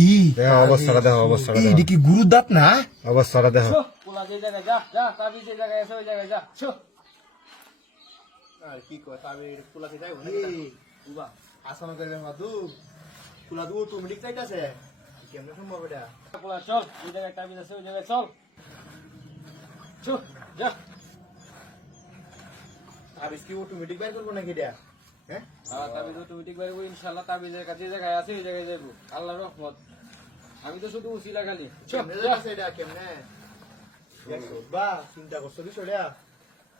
কি অবস্থাটা দেখো, অবস্থাটা দেখো, এটা কি গুরুর দাঁত না? অবস্থাটা দেখো। পোলা যে জায়গায় যা যা তাবি যে জায়গায় আছে ওই জায়গায় যা ছো আর কি কয় তাবে কুলাতে যাইব না বুবা আসানো করে মাদু কুলা দু অটোমেটিক চাইতাছে কেমনে সম্ভব এটা পোলা চল ওই জায়গায় তাবি আছে ওই জায়গায় চল ছো যা আর কি অটোমেটিক বাইর করব নাকি এটা হ্যাঁ হ্যাঁ তাবি তো তুমি ঠিক বাইরে ইনশাআল্লাহ তাবিজের কাছে যে জায়গায় আছে ওই জায়গায় যাইব আল্লাহর রহমত আমি তো শুধু উসিলা খালি চল কেমনে যা যাইতাছে এটা কেমনে দেখো বা চিন্তা করছো বিষয়টা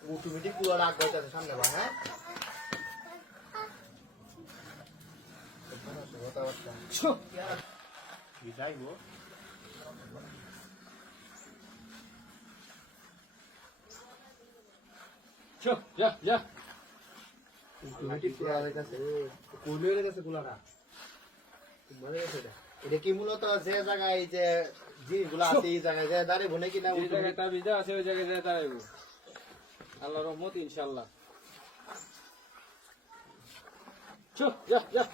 অটোমেটিক কুলা রাখ যাইতাছে সামনে বা হ্যাঁ ছো কি যাইব ছো যা যা অটোমেটিক কুলা যাইতাছে কোলে যাইতাছে কুলাটা মানে এটা কি মূলত যে জায়গায় যে জিনিসগুলো আছে এই জায়গায় যে দাঁড়াবো নাকি না ওই জায়গায় তাবিজ আছে ওই জায়গায় যায় দাঁড়াইব আল্লাহর রহমত ইনশাআল্লাহ ছো যা যা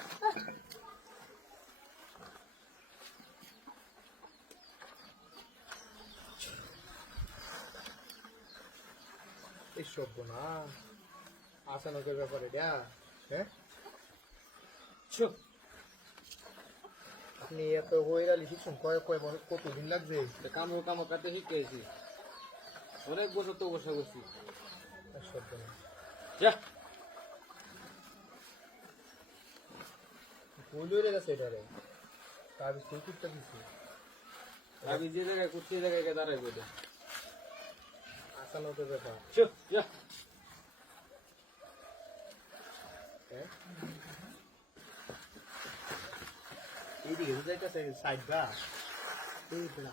এই সব না আসানকের ব্যাপারে এটা হ্যাঁ ছো আপনি এত হইরা লিখছেন কয় কয় বছর কতদিন লাগবে কাম কাতে শিখেছি অনেক বছর তো বসে করছি যা বলুরে গেছে এটা রে তাবিজ তুই করতে দিছি আমি যে জায়গায় করছি এই জায়গায় দাঁড়াই বলে আসানকের ব্যাপার ছো যা হ্যাঁ এইদিকে যাইতেছে সাইড বা এই বলা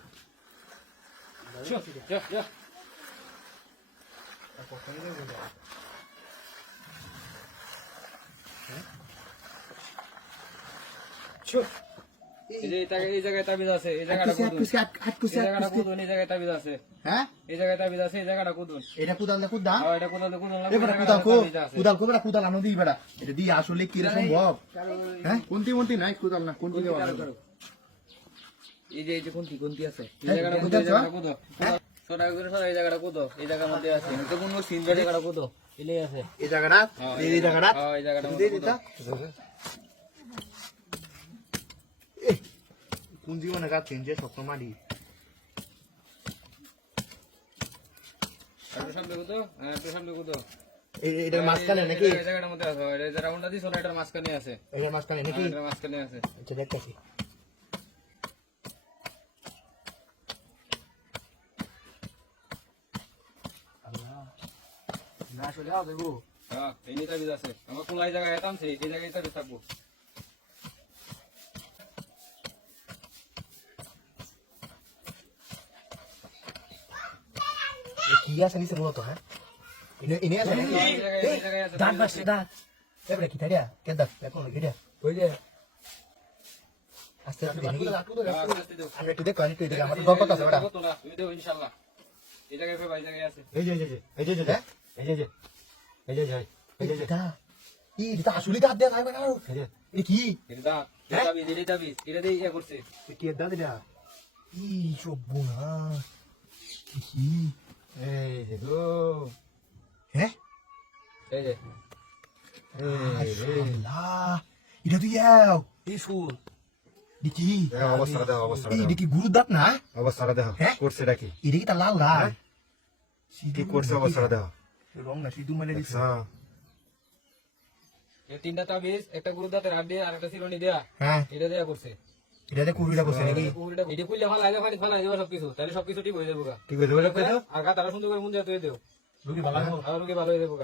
ছো যা যা কখন যাবে না ছো এই জায়গায় তাবিজ আছে এই জায়গাটা কুদুন এই জায়গাটা কুদুন এই জায়গায় তাবিজ আছে হ্যাঁ এই জায়গায় তাবিজ আছে এই জায়গাটা কুদুন এটা কুদাল না কুদা আর এটা কুদন এবারে কুদাল কো কুদাল কো বেটা কুদাল আনো দিই বেটা এটা দি আসলে কি রে সম্ভব হ্যাঁ কোনটি মন্তি নাই কুদাল না কোনটি দেওয়া এই যে কোনটি আছে এই জায়গাটা কুদো এই জায়গাটা কুদো ছোটা করে সরা এই জায়গাটা কুদো এই জায়গার মধ্যে আছে তো কোন সিন জায়গাটা কুদো এলে আছে এই জায়গাটা এই জায়গাটা হ্যাঁ এই জায়গাটা দিয়ে দিতা কোন জীবনে গাছেন যে স্বপ্ন মারি একটু সামনে কুদো হ্যাঁ একটু সামনে কুদো এটার মাঝখানে নাকি এই জায়গাটার মধ্যে আছে এটা রাউন্ডটা দিছ না এটার মাঝখানে আছে এটার মাঝখানে নাকি এটার মাঝখানে আছে আচ্ছা দেখতেছি না আসলে হবে গো হ্যাঁ এই নিয়ে তাবিজ আছে আমার কোন জায়গায় এতাম সেই এই জায়গায় তাবিজ থাকবো কি আছে নিচে মূলত হ্যাঁ ইনে আছে নাকি এই জায়গায় আছে দাঁত বাসছে দাঁত এবারে কি থাইয়া কে দাঁত এখন কি রে ওই যে আস্তে আস্তে দেখি আমি একটু দেখো আমি একটু দেখি আমার দরকার আছে বেটা তুমি দেবো ইনশাআল্লাহ এই জায়গায় এই জায়গায় আছে এই যে এই যে এই যে এই যে এই যে এই যে দা এটা আসলে দাঁত দেয়া যাবে না এটা কি এটা তাবিজ এটা দিয়ে ইয়া করছে কি দাঁত এটা ই সব বুনা কি এই যে গো হ্যাঁ এই যে আল্লাহ এটা তুই যাও এই ফুল দেখি অবস্থাটা দেখো, অবস্থাটা এটা দেখো, কি গুরুর দাঁত না অবস্থাটা দেখো, হ্যাঁ? করছে এটা কি, এটা কি তার লাল লাল কি করছে অবস্থাটা দেখো, রং না সিধু মেলে দিচ্ছে হ্যাঁ, এই তিনটা তাবিজ একটা গুরুদাতের হাত দিয়ে আর একটা চিরুনি দেয়া হ্যাঁ এটা দেয়া করছে এটাতে কুড়িটা করছে নাকি এটা খুললে ফালাই দেবো সবকিছু তাহলে সবকিছু ঠিক হয়ে যাবো ঠিক আছে আর গা তারা সুন্দর করে মন দিয়ে দেও রুগী ভালো আর রোগী ভালো হয়ে যাবো